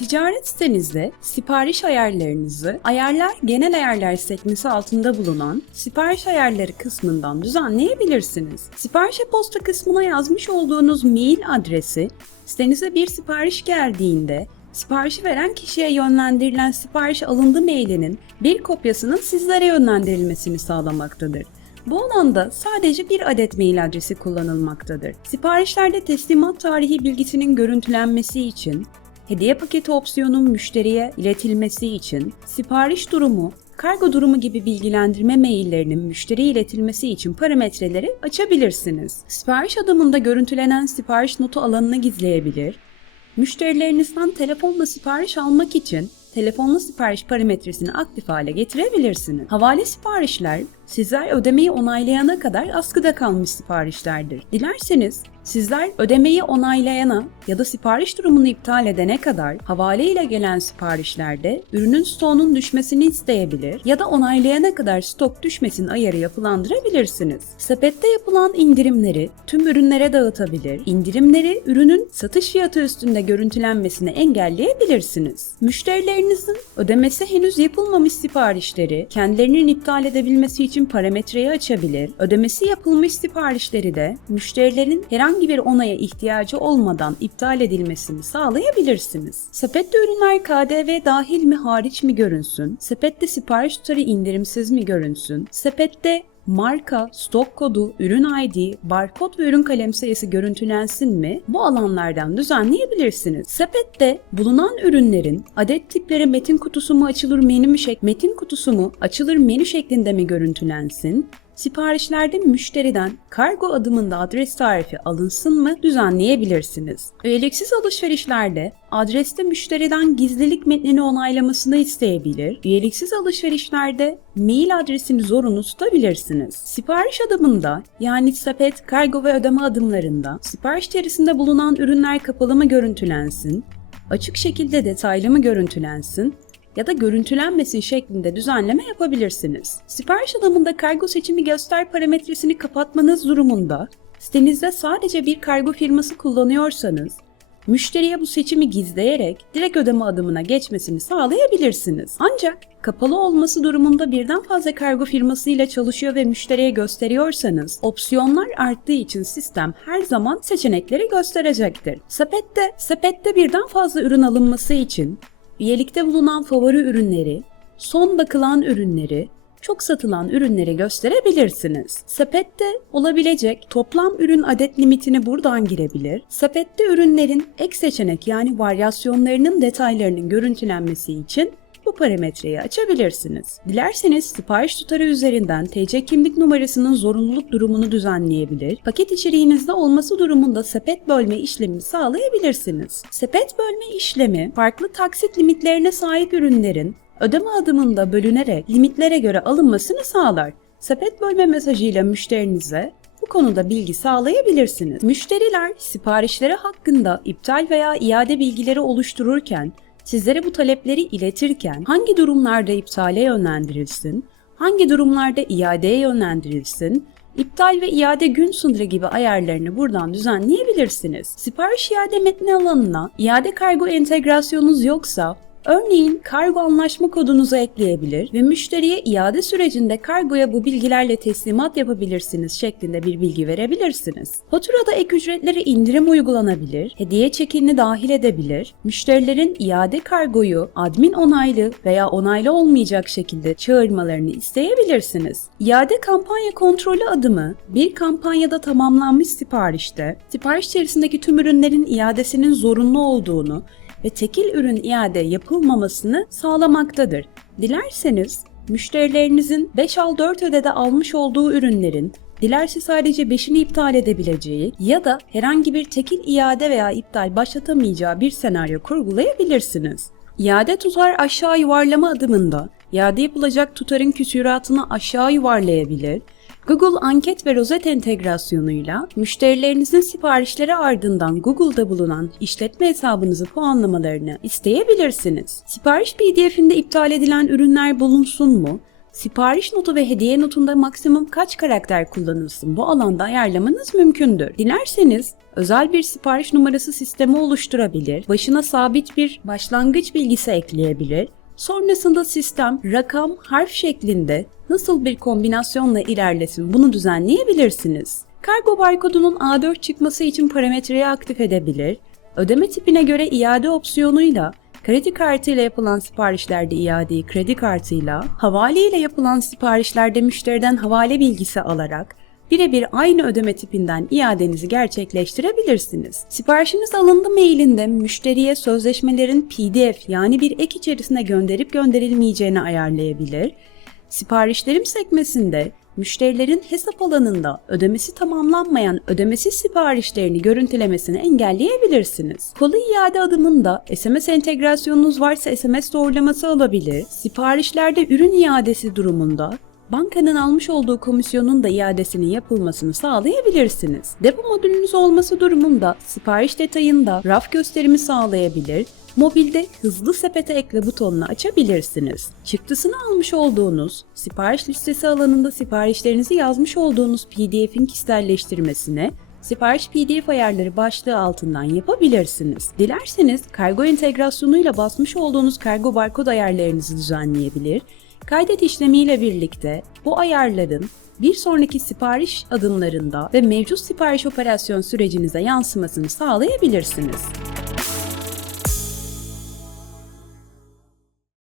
E-ticaret sitenizde sipariş ayarlarınızı ayarlar genel ayarlar sekmesi altında bulunan sipariş ayarları kısmından düzenleyebilirsiniz. Sipariş e-posta kısmına yazmış olduğunuz mail adresi sitenize bir sipariş geldiğinde siparişi veren kişiye yönlendirilen sipariş alındı mailinin bir kopyasının sizlere yönlendirilmesini sağlamaktadır. Bu alanda sadece bir adet mail adresi kullanılmaktadır. Siparişlerde teslimat tarihi bilgisinin görüntülenmesi için, hediye paketi opsiyonun müşteriye iletilmesi için, sipariş durumu, kargo durumu gibi bilgilendirme maillerinin müşteriye iletilmesi için parametreleri açabilirsiniz. Sipariş adımında görüntülenen sipariş notu alanını gizleyebilir, müşterilerinizden telefonla sipariş almak için telefonla sipariş parametresini aktif hale getirebilirsiniz. Havale siparişler sizler ödemeyi onaylayana kadar askıda kalmış siparişlerdir. Dilerseniz sizler ödemeyi onaylayana ya da sipariş durumunu iptal edene kadar havale ile gelen siparişlerde ürünün stoğunun düşmesini isteyebilir ya da onaylayana kadar stok düşmesin ayarı yapılandırabilirsiniz. Sepette yapılan indirimleri tüm ürünlere dağıtabilir, indirimleri ürünün satış fiyatı üstünde görüntülenmesini engelleyebilirsiniz. Müşterilerinizin ödemesi henüz yapılmamış siparişleri kendilerinin iptal edebilmesi için parametreyi açabilir, ödemesi yapılmış siparişleri de müşterilerin herhangi bir onaya ihtiyacı olmadan iptal edilmesini sağlayabilirsiniz. Sepette ürünler KDV dahil mi hariç mi görünsün? Sepette sipariş tutarı indirimsiz mi görünsün? Sepette marka, stok kodu, ürün ID, barkod ve ürün kalem sayısı görüntülensin mi? Bu alanlardan düzenleyebilirsiniz. Sepette bulunan ürünlerin adet tipleri metin kutusu mu açılır menü mü şek metin kutusu mu açılır menü şeklinde mi görüntülensin? Siparişlerde müşteriden kargo adımında adres tarifi alınsın mı düzenleyebilirsiniz. Üyeliksiz alışverişlerde adreste müşteriden gizlilik metnini onaylamasını isteyebilir. Üyeliksiz alışverişlerde mail adresini zorunlu tutabilirsiniz. Sipariş adımında yani sepet, kargo ve ödeme adımlarında sipariş içerisinde bulunan ürünler kapalı mı görüntülensin, açık şekilde detaylı mı görüntülensin, ya da görüntülenmesin şeklinde düzenleme yapabilirsiniz. Sipariş adımında kargo seçimi göster parametresini kapatmanız durumunda sitenizde sadece bir kargo firması kullanıyorsanız müşteriye bu seçimi gizleyerek direkt ödeme adımına geçmesini sağlayabilirsiniz. Ancak kapalı olması durumunda birden fazla kargo firmasıyla çalışıyor ve müşteriye gösteriyorsanız opsiyonlar arttığı için sistem her zaman seçenekleri gösterecektir. Sepette, sepette birden fazla ürün alınması için üyelikte bulunan favori ürünleri, son bakılan ürünleri, çok satılan ürünleri gösterebilirsiniz. Sepette olabilecek toplam ürün adet limitini buradan girebilir. Sepette ürünlerin ek seçenek yani varyasyonlarının detaylarının görüntülenmesi için parametreyi açabilirsiniz. Dilerseniz sipariş tutarı üzerinden TC kimlik numarasının zorunluluk durumunu düzenleyebilir, paket içeriğinizde olması durumunda sepet bölme işlemini sağlayabilirsiniz. Sepet bölme işlemi farklı taksit limitlerine sahip ürünlerin ödeme adımında bölünerek limitlere göre alınmasını sağlar. Sepet bölme mesajıyla müşterinize bu konuda bilgi sağlayabilirsiniz. Müşteriler siparişleri hakkında iptal veya iade bilgileri oluştururken sizlere bu talepleri iletirken hangi durumlarda iptale yönlendirilsin, hangi durumlarda iadeye yönlendirilsin, iptal ve iade gün sınırı gibi ayarlarını buradan düzenleyebilirsiniz. Sipariş iade metni alanına iade kargo entegrasyonunuz yoksa Örneğin kargo anlaşma kodunuzu ekleyebilir ve müşteriye iade sürecinde kargoya bu bilgilerle teslimat yapabilirsiniz şeklinde bir bilgi verebilirsiniz. Faturada ek ücretlere indirim uygulanabilir, hediye çekini dahil edebilir, müşterilerin iade kargoyu admin onaylı veya onaylı olmayacak şekilde çağırmalarını isteyebilirsiniz. İade kampanya kontrolü adımı bir kampanyada tamamlanmış siparişte sipariş içerisindeki tüm ürünlerin iadesinin zorunlu olduğunu ve tekil ürün iade yapılmamasını sağlamaktadır. Dilerseniz müşterilerinizin 5 al 4 ödede almış olduğu ürünlerin dilerse sadece 5'ini iptal edebileceği ya da herhangi bir tekil iade veya iptal başlatamayacağı bir senaryo kurgulayabilirsiniz. İade tutar aşağı yuvarlama adımında iade yapılacak tutarın küsuratını aşağı yuvarlayabilir Google Anket ve Rozet entegrasyonuyla müşterilerinizin siparişleri ardından Google'da bulunan işletme hesabınızı puanlamalarını isteyebilirsiniz. Sipariş PDF'inde iptal edilen ürünler bulunsun mu? Sipariş notu ve hediye notunda maksimum kaç karakter kullanılsın bu alanda ayarlamanız mümkündür. Dilerseniz özel bir sipariş numarası sistemi oluşturabilir, başına sabit bir başlangıç bilgisi ekleyebilir, sonrasında sistem rakam, harf şeklinde nasıl bir kombinasyonla ilerlesin bunu düzenleyebilirsiniz. Kargo barkodunun A4 çıkması için parametreyi aktif edebilir, ödeme tipine göre iade opsiyonuyla Kredi kartıyla yapılan siparişlerde iadeyi kredi kartıyla, havale ile yapılan siparişlerde müşteriden havale bilgisi alarak birebir aynı ödeme tipinden iadenizi gerçekleştirebilirsiniz. Siparişiniz alındı mailinde müşteriye sözleşmelerin PDF yani bir ek içerisine gönderip gönderilmeyeceğini ayarlayabilir. Siparişlerim sekmesinde müşterilerin hesap alanında ödemesi tamamlanmayan ödemesiz siparişlerini görüntülemesini engelleyebilirsiniz. Kolu iade adımında SMS entegrasyonunuz varsa SMS doğrulaması alabilir. Siparişlerde ürün iadesi durumunda bankanın almış olduğu komisyonun da iadesinin yapılmasını sağlayabilirsiniz. Depo modülünüz olması durumunda sipariş detayında raf gösterimi sağlayabilir, mobilde hızlı sepete ekle butonunu açabilirsiniz. Çıktısını almış olduğunuz, sipariş listesi alanında siparişlerinizi yazmış olduğunuz PDF'in kişiselleştirmesine Sipariş PDF ayarları başlığı altından yapabilirsiniz. Dilerseniz kargo entegrasyonuyla basmış olduğunuz kargo barkod ayarlarınızı düzenleyebilir, kaydet işlemiyle birlikte bu ayarların bir sonraki sipariş adımlarında ve mevcut sipariş operasyon sürecinize yansımasını sağlayabilirsiniz.